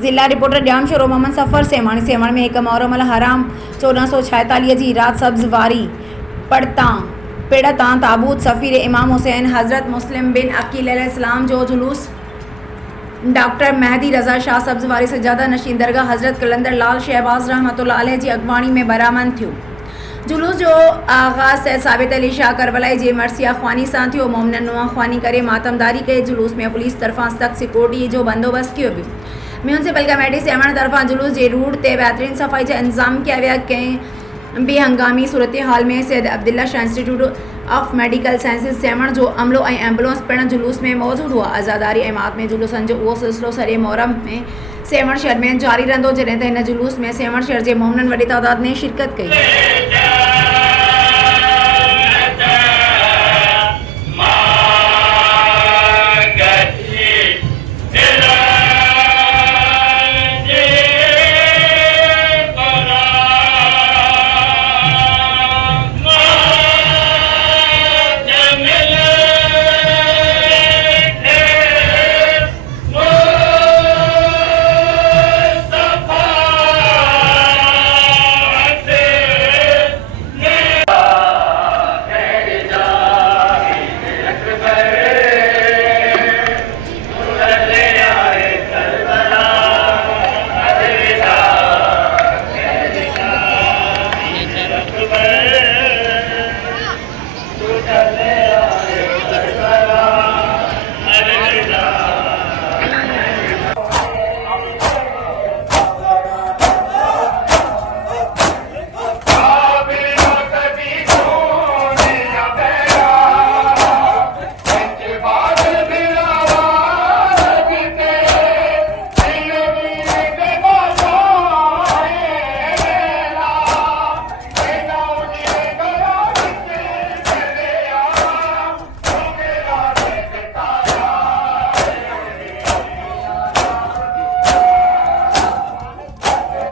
ज़िला reporter ॼाम sorrow Mohammad सफ़र सेवाणी। सेवाणी में 1 मुहर्रम अल हराम 1446 जी रात सब्ज़ वारी पिड़तां ताबूत सफ़ीर इमाम हुसैन हज़रत मुस्लिम बिन अकील अलैहिस्सलाम जो जुलूस डॉक्टर मेहदी रज़ा शाह सब्ज़ वारी सजादा नशीन दरगाह हज़रत कलंदर लाल शहबाज रहमतुल्लाह अलैह जी अगवाणी में बरामद थियो। जुलूस जो आगाज़ सैयद साबित अली शाह करबलाई जे मरसिया ख़्वानी सां थियो। मोमिनन नुआ ख़्वानी करे मातमदारी कई। जुलूस में पुलिस तरफ़ां सख़्त सिक्योरिटी जो बंदोबस्त कियो वियो। म्यूनसिपल कमेटी सेवण तरफ़ां जुलूस जे रूट ते बेहतरीन सफ़ाई जा इंतजाम किया विया। कंहिं भी हंगामी सूरत हाल में Syed Abdullah Shah institute of medical sciences सेवण जो अमलो ऐं एम्बुलेंस पिण जुलूस में मौजूद हुआ। आज़ादारी ऐं मात में जुलूसनि जो उहो सिलसिलो सॼे मुहर्रम में सेवण शहर में जारी रहंदो, जॾहिं त हिन जुलूस में सेवण शहर जे मोमिनन वॾी तादाद में शिरकत कई।